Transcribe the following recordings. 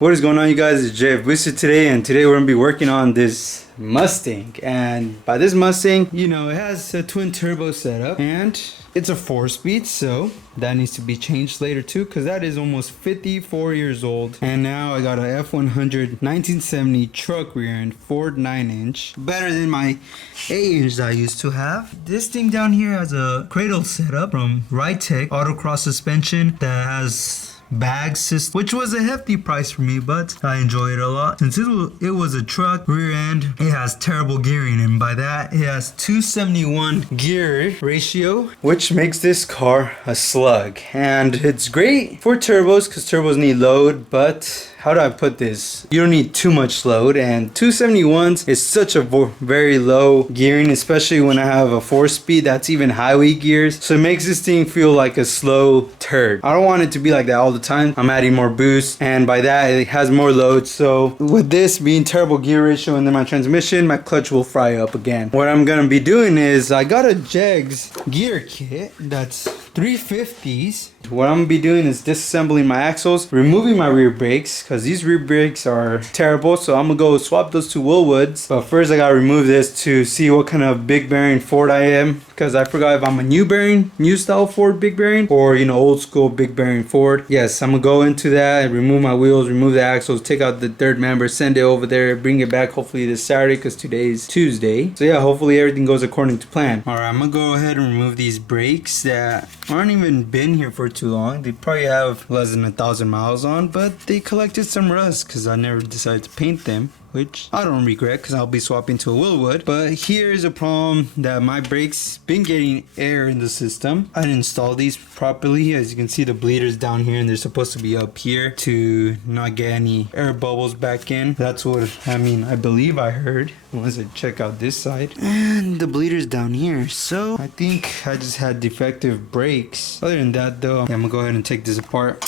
What is going on, you guys? It's Jfboosted today, and today we're going to be working on this Mustang. And by this Mustang, you know, it has a twin turbo setup and it's a 4-speed, so that needs to be changed later too, because that is almost 54 years old. And now I got a F100 1970 truck rear end Ford 9-inch, better than my 8-inch that I used to have. This thing down here has a cradle setup from Tech autocross suspension that has bag system, which was a hefty price for me, but I enjoy it a lot. Since it was a truck rear end, it has terrible gearing, and by that it has 271 gear ratio, which makes this car a slug. And it's great for turbos because turbos need load, but how do I put this? You don't need too much load, and 271s is such a very low gearing, especially when I have a 4-speed that's even highway gears. So it makes this thing feel like a slow turd. I don't want it to be like that all the time. I'm adding more boost, and by that it has more load. So with this being terrible gear ratio and then my transmission, my clutch will fry up again. What I'm gonna be doing is I got a Jegs gear kit that's 350s. What I'm gonna be doing is disassembling my axles, removing my rear brakes, because these rear brakes are terrible. So I'm gonna go swap those to Woolwoods. But first I gotta remove this to see what kind of big bearing Ford I am, because I forgot if I'm a new style Ford big bearing, or you know, old school big bearing Ford. Yes, I'm gonna go into that, remove my wheels, remove the axles, take out the third member, send it over there, bring it back hopefully this Saturday, because today's Tuesday. So yeah, hopefully everything goes according to plan. Alright, I'm gonna go ahead and remove these brakes that aren't even been here for too long. They probably have less than 1,000 miles on, but they collected some rust because I never decided to paint them, which I don't regret because I'll be swapping to a Wilwood. But here's a problem, that my brakes been getting air in the system. I didn't install these properly. As you can see, the bleeders down here, and they're supposed to be up here to not get any air bubbles back in. That's what I believe I heard once I check out this side. And the bleeders down here. So I think I just had defective brakes. Other than that though, I'm gonna go ahead and take this apart.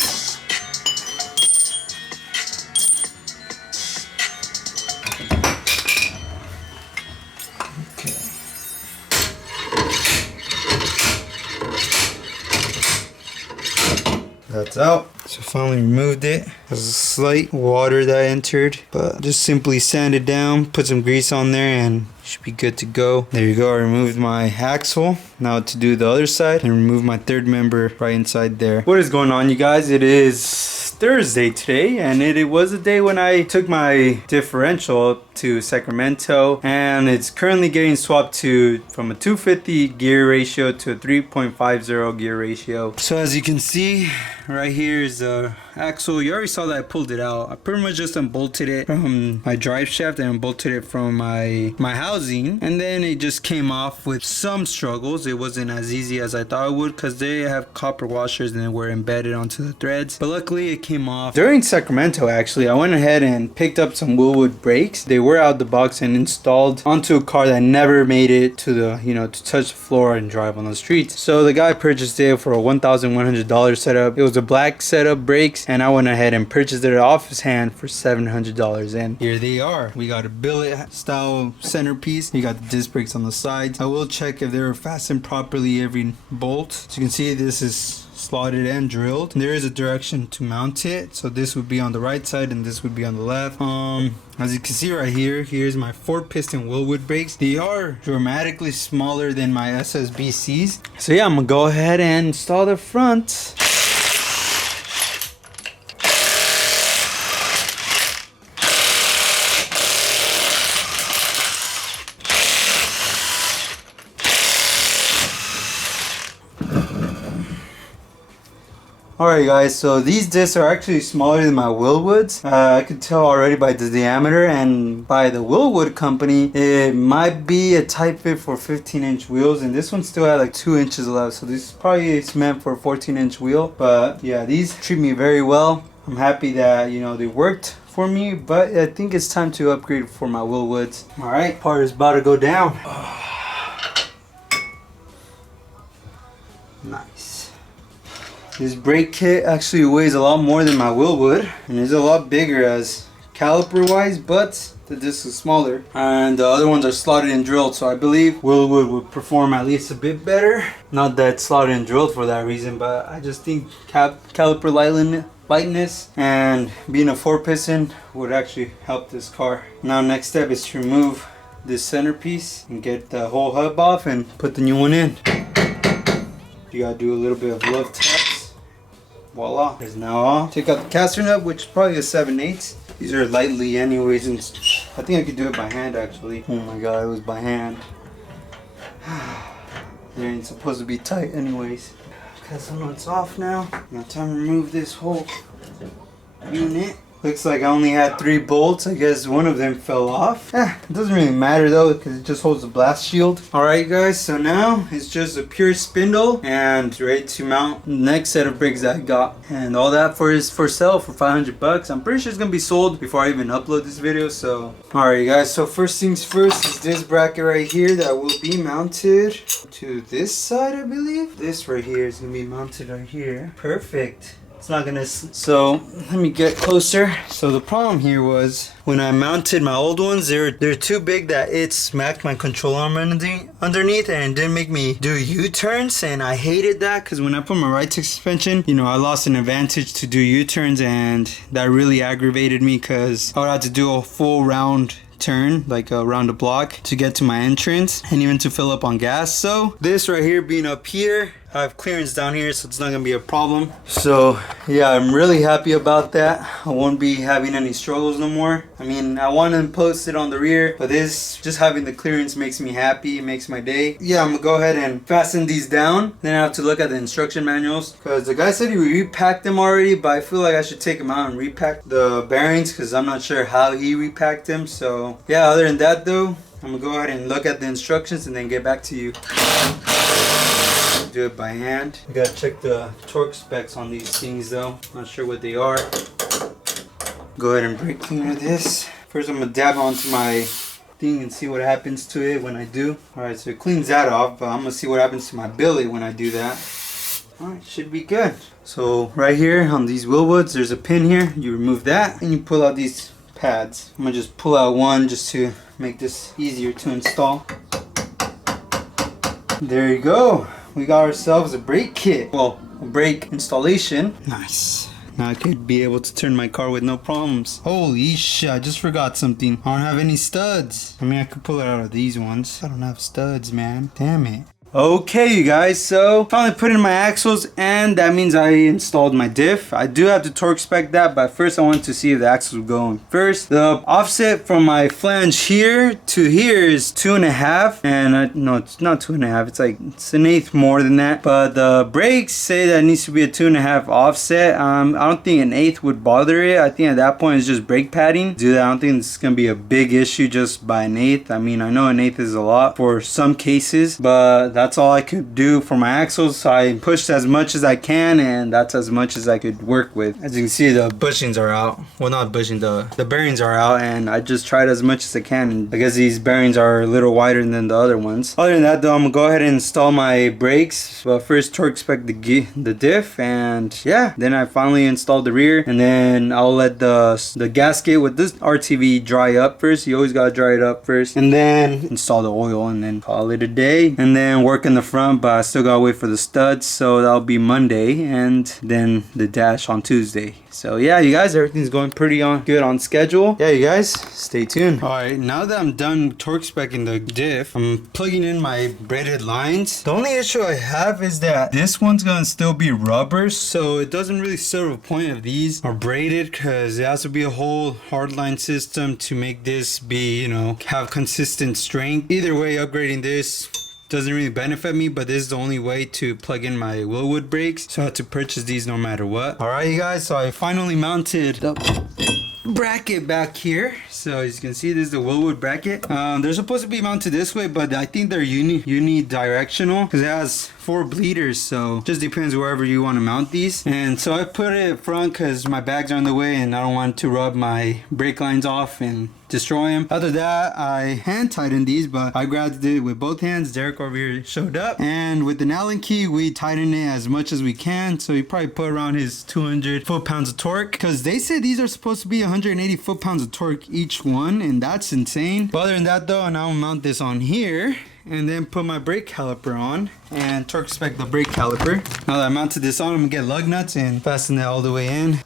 That's out. So finally removed it. There's a slight water that entered, but just simply sand it down, put some grease on there, and should be good to go. There you go. I removed my axle. Now to do the other side and remove my third member right inside there. What is going on, you guys? It is Thursday today, and it was a day when I took my differential to Sacramento, and it's currently getting swapped from a 250 gear ratio to a 3.50 gear ratio. So as you can see, right here is the axle. You already saw that I pulled it out. I pretty much just unbolted it from my drive shaft and unbolted it from my housing, and then it just came off with some struggles. It wasn't as easy as I thought it would, because they have copper washers and they were embedded onto the threads, but luckily it came off. During Sacramento, actually, I went ahead and picked up some Woolwood brakes. They were out the box and installed onto a car that never made it to the, to touch the floor and drive on the streets. So the guy purchased it for a $1,100 setup. It was a black setup brakes, and I went ahead and purchased it off his hand for $700. And here they are. We got a billet style centerpiece. You got the disc brakes on the sides. I will check if they're fastened properly every bolt. So you can see this is slotted and drilled. There is a direction to mount it, so this would be on the right side and this would be on the left. As you can see right here, here's my 4-piston Woolwood brakes. They are dramatically smaller than my SSBCs. So yeah, I'm gonna go ahead and install the front. Alright guys, so these discs are actually smaller than my Wilwoods. I could tell already by the diameter, and by the Wilwood company, it might be a tight fit for 15-inch wheels, and this one still had like 2 inches left, so this probably is meant for a 14-inch wheel. But yeah, these treat me very well. I'm happy that, they worked for me, but I think it's time to upgrade for my Wilwoods. Alright, part is about to go down. Nice. This brake kit actually weighs a lot more than my Wilwood, and is a lot bigger as caliper wise, but the disc is smaller, and the other ones are slotted and drilled, so I believe Wilwood would perform at least a bit better. Not that it's slotted and drilled for that reason, but I just think caliper lightness, and being a 4-piston would actually help this car. Now next step is to remove this centerpiece and get the whole hub off and put the new one in. You gotta do a little bit of love taps. Voila, it's now off. Take out the caster nut, which is probably a 7/8. These are lightly anyways, and I think I could do it by hand actually. Oh my god, it was by hand. They ain't supposed to be tight anyways. Okay, so it's off now. Now time to remove this whole unit. Looks like I only had 3 bolts. I guess one of them fell off. It doesn't really matter though, because it just holds the blast shield. Alright guys, so now it's just a pure spindle and ready to mount the next set of brakes that I got. And all that is for sale for 500 bucks. I'm pretty sure it's gonna be sold before I even upload this video. So alright guys, so first things first is this bracket right here that will be mounted to this side, I believe. This right here is gonna be mounted right here. Perfect. It's not gonna, so let me get closer. So the problem here was when I mounted my old ones, they're too big that it smacked my control arm underneath and didn't make me do U-turns, and I hated that because when I put my right suspension, you know, I lost an advantage to do U-turns, and that really aggravated me because I would have to do a full round turn, like around the block, to get to my entrance and even to fill up on gas. So this right here being up here, I have clearance down here, so it's not gonna be a problem. So yeah, I'm really happy about that. I won't be having any struggles no more. I mean, I want to post it on the rear, but this, just having the clearance makes me happy. It makes my day. Yeah, I'm gonna go ahead and fasten these down. Then I have to look at the instruction manuals, because the guy said he repacked them already, but I feel like I should take them out and repack the bearings, because I'm not sure how he repacked them. So yeah, other than that though, I'm gonna go ahead and look at the instructions and then get back to you. Do it by hand. I gotta check the torque specs on these things though. Not sure what they are. Go ahead and brake cleaner this. First I'm gonna dab onto my thing and see what happens to it when I do. Alright, so it cleans that off, but I'm gonna see what happens to my billet when I do that. Alright, should be good. So right here on these Willwoods, there's a pin here. You remove that and you pull out these pads. I'm gonna just pull out one just to make this easier to install. There you go. We got ourselves a brake kit. Well, a brake installation. Nice. Now I could be able to turn my car with no problems. Holy shit, I just forgot something. I don't have any studs. I mean, I could pull it out of these ones. I don't have studs, man. Damn it. Okay, you guys, so finally put in my axles, and that means I installed my diff. I do have to torque spec that, but first I wanted to see if the axles were going first. The offset from my flange here to here is 2.5, and no, it's not 2.5. It's like it's 1/8 more than that. But the brakes say that it needs to be a 2.5 offset. I don't think 1/8 would bother it. I think at that point it's just brake padding. Do that. I don't think it's gonna be a big issue just by 1/8. I mean, I know 1/8 is a lot for some cases, but that's all I could do for my axles. So I pushed as much as I can, and that's as much as I could work with. As you can see, the bushings are out. Well, not bushing, the bearings are out, and I just tried as much as I can. And I guess these bearings are a little wider than the other ones. Other than that though, I'm gonna go ahead and install my brakes. But first torque spec the diff, and yeah, then I finally installed the rear, and then I'll let the gasket with this RTV dry up first. You always gotta dry it up first, and then install the oil, and then call it a day, and then work in the front. But I still gotta wait for the studs, so that'll be Monday, and then the dash on Tuesday. So yeah, you guys, everything's going pretty good on schedule. Yeah, you guys, stay tuned. All right, now that I'm done torque specking the diff, I'm plugging in my braided lines. The only issue I have is that this one's gonna still be rubber, so it doesn't really serve a point if these are braided, because it has to be a whole hardline system to make this be, you know, have consistent strength. Either way, upgrading this doesn't really benefit me, but this is the only way to plug in my Woolwood brakes, so I had to purchase these no matter what. All right, you guys, so I finally mounted the bracket back here. So as you can see, this is the Woolwood bracket. They're supposed to be mounted this way, but I think they're unidirectional because it has 4 bleeders, so just depends wherever you want to mount these. And so I put it front because my bags are in the way and I don't want to rub my brake lines off and destroy them. After that, I hand tightened these, but I grabbed it with both hands. Derek over here showed up, and with an Allen key we tighten it as much as we can. So he probably put around his 200 foot-pounds of torque, because they said these are supposed to be 180 foot-pounds of torque each one, and that's insane. But other than that though, now I'll mount this on here and then put my brake caliper on and torque spec the brake caliper. Now that I mounted this on, I'm gonna get lug nuts and fasten it all the way in.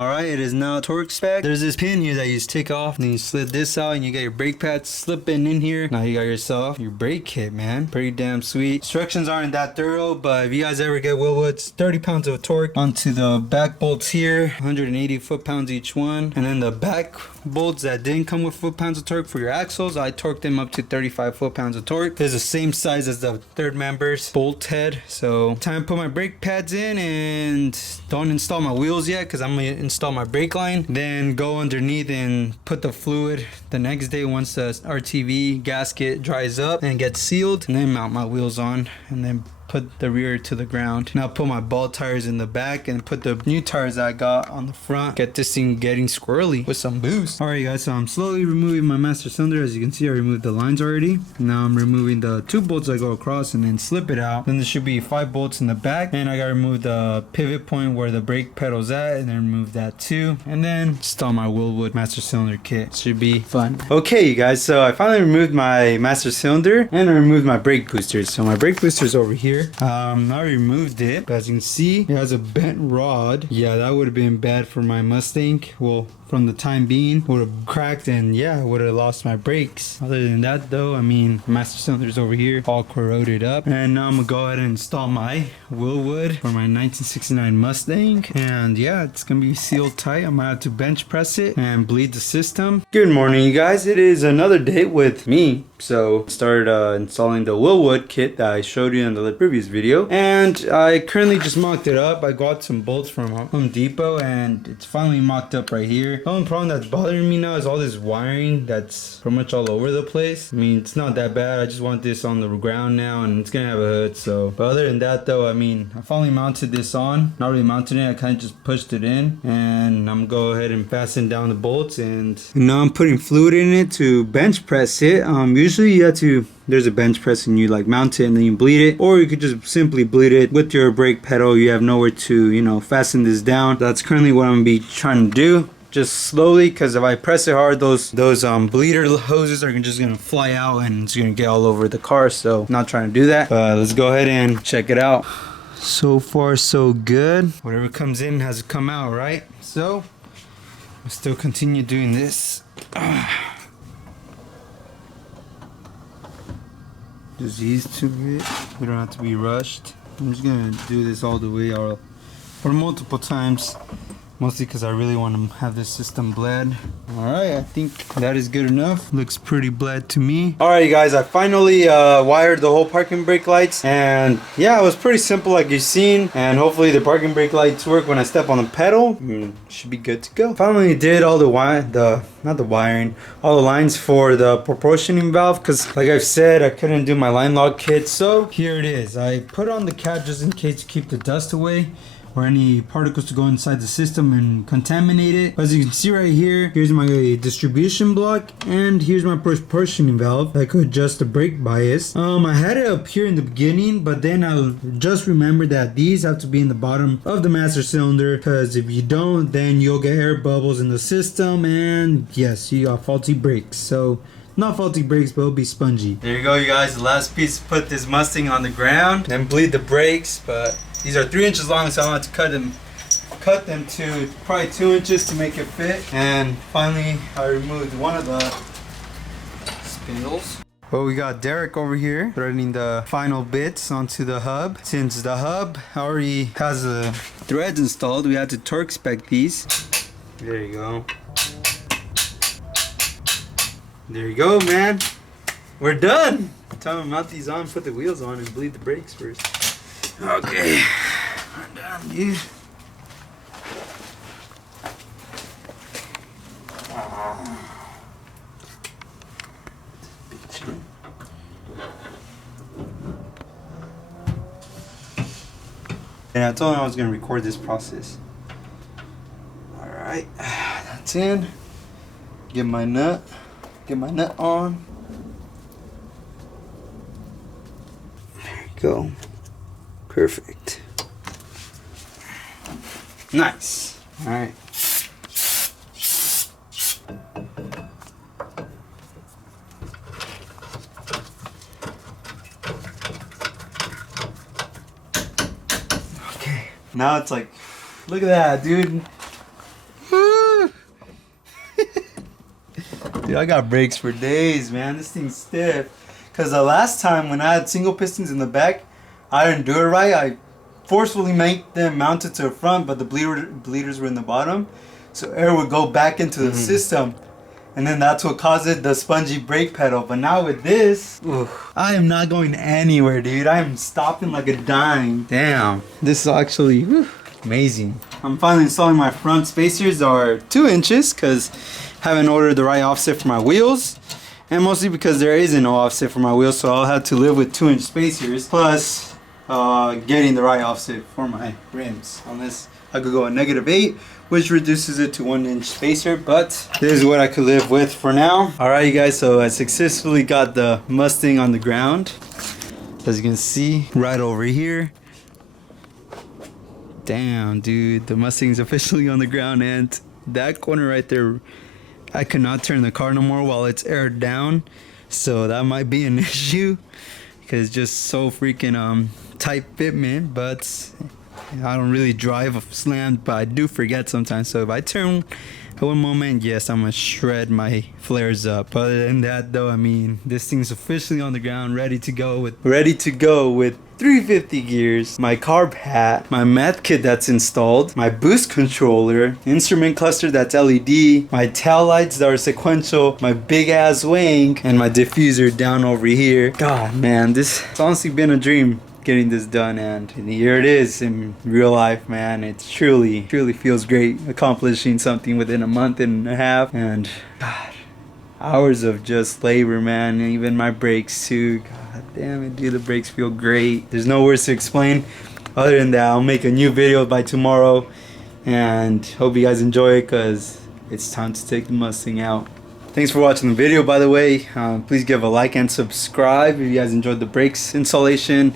Alright, it is now torque spec. There's this pin here that you just take off and then you slid this out and you got your brake pads slipping in here. Now you got yourself your brake kit, man. Pretty damn sweet. Instructions aren't that thorough, but if you guys ever get Wilwood's 30 pounds of torque onto the back bolts here, 180 foot-pounds each one. And then the back bolts that didn't come with foot-pounds of torque for your axles, I torqued them up to 35 foot-pounds of torque. It's the same size as the third member's bolt head. So time to put my brake pads in and don't install my wheels yet because I'm gonna install my brake line, then go underneath and put the fluid the next day once the RTV gasket dries up and gets sealed, and then mount my wheels on and then put the rear to the ground. Now put my ball tires in the back and put the new tires I got on the front. Get this thing getting squirrely with some boost. Alright guys, so I'm slowly removing my master cylinder. As you can see, I removed the lines already. Now I'm removing the 2 bolts that go across and then slip it out. Then there should be 5 bolts in the back, and I gotta remove the pivot point where the brake pedal's at, and then remove that too, and then install my Wilwood master cylinder kit. Should be fun. Okay you guys, so I finally removed my master cylinder and I removed my brake boosters. So my brake booster's over here. I removed it, but as you can see, it has a bent rod. Yeah, that would have been bad for my Mustang. Well, from the time being, would have cracked and yeah, would have lost my brakes. Other than that though, I mean, master cylinder's over here, all corroded up. And now I'm gonna go ahead and install my Wilwood for my 1969 Mustang. And yeah, it's gonna be sealed tight. I'm gonna have to bench press it and bleed the system. Good morning you guys, it is another day with me. So started installing the Wilwood kit that I showed you in the previous video, and I currently just mocked it up. I got some bolts from Home Depot and it's finally mocked up right here. The only problem that's bothering me now is all this wiring that's pretty much all over the place. I mean, it's not that bad. I just want this on the ground now and it's gonna have a hood. So, but other than that though, I mean, I finally mounted this on. Not really mounted it, I kind of just pushed it in, and I'm gonna go ahead and fasten down the bolts. And now I'm putting fluid in it to bench press it. Usually you have to, there's a bench press and you like mount it and then you bleed it, or you could just simply bleed it with your brake pedal. You have nowhere to, you know, fasten this down. That's currently what I'm gonna be trying to do, just slowly, because if I press it hard, those bleeder hoses are just gonna fly out and it's gonna get all over the car. So I'm not trying to do that, but let's go ahead and check it out. So far so good. Whatever comes in has to come out, right? So I'll still continue doing this. Just ease to it. We don't have to be rushed. I'm just gonna do this all the way or multiple times, mostly because I really want to have this system bled. Alright, I think that is good enough. Looks pretty bled to me. Alright guys, I finally wired the whole parking brake lights, and yeah, it was pretty simple like you've seen, and hopefully the parking brake lights work when I step on the pedal. Should be good to go. Finally did all the wiring, all the lines for the proportioning valve, because like I've said, I couldn't do my line lock kit, so here it is. I put on the cap just in case to keep the dust away or any particles to go inside the system and contaminate it. But as you can see right here, here's my distribution block, and here's my proportioning valve. I could adjust the brake bias. I had it up here in the beginning, but then I just remembered that these have to be in the bottom of the master cylinder, because if you don't, then you'll get air bubbles in the system, and yes, you got faulty brakes. So not faulty brakes, but it'll be spongy. There you go, you guys. The last piece to put this Mustang on the ground and bleed the brakes, but these are 3 inches long, so I'm going to cut them to probably 2 inches to make it fit. And finally, I removed one of the spindles. Well, we got Derek over here threading the final bits onto the hub. Since the hub already has the threads installed, we had to torque spec these. There you go. There you go, man. We're done. Time to mount these on, put the wheels on, and bleed the brakes first. Okay, I'm done, dude. And I told him I was going to record this process. Alright, that's in. Get my nut on. There you go. Perfect. Nice. All right. Okay. Now it's like, look at that, dude. Yeah, I got brakes for days, man. This thing's stiff. Cause the last time when I had single pistons in the back, I didn't do it right. I forcefully make them mounted to the front, but the bleeders were in the bottom, so air would go back into the system, and then that's what caused it, the spongy brake pedal. But now with this, I am not going anywhere, dude. I am stopping like a dime. Damn, this is actually amazing. I'm finally installing my front spacers. Are 2 inches because I haven't ordered the right offset for my wheels, and mostly because there isn't no offset for my wheels, so I'll have to live with 2-inch spacers plus getting the right offset for my rims, unless I could go a -8, which reduces it to 1-inch spacer, but this is what I could live with for now. Alright, you guys, so I successfully got the Mustang on the ground, as you can see right over here. Damn, dude, the Mustang's officially on the ground, and that corner right there, I cannot turn the car no more while it's aired down, so that might be an issue because it's just so freaking tight fitment. But I don't really drive slammed, but I do forget sometimes. So if I turn at one moment, yes, I'm gonna shred my flares up. Other than that, though, I mean, this thing's officially on the ground, ready to go with 350 gears, my carb hat, my math kit that's installed, my boost controller, instrument cluster that's LED, my tail lights that are sequential, my big ass wing, and my diffuser down over here. God, man, this has honestly been a dream, getting this done, and here it is in real life, man. It truly feels great accomplishing something within a month and a half, and God, hours of just labor, man. And even my brakes too. God damn it, dude, the brakes feel great. There's no words to explain. Other than that, I'll make a new video by tomorrow, and hope you guys enjoy it, because it's time to take the Mustang out. Thanks for watching the video, by the way. Please give a like and subscribe if you guys enjoyed the brakes installation.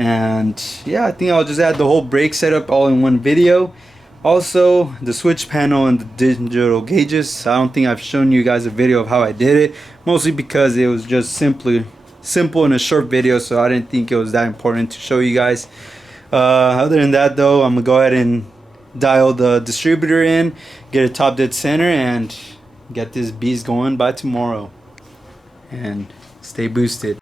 And yeah, I think I'll just add the whole brake setup all in one video. Also, the switch panel and the digital gauges, I don't think I've shown you guys a video of how I did it, mostly because it was just simple in a short video, so I didn't think it was that important to show you guys. Other than that, though, I'm gonna go ahead and dial the distributor in, get it top dead center, and get this beast going by tomorrow. And stay boosted.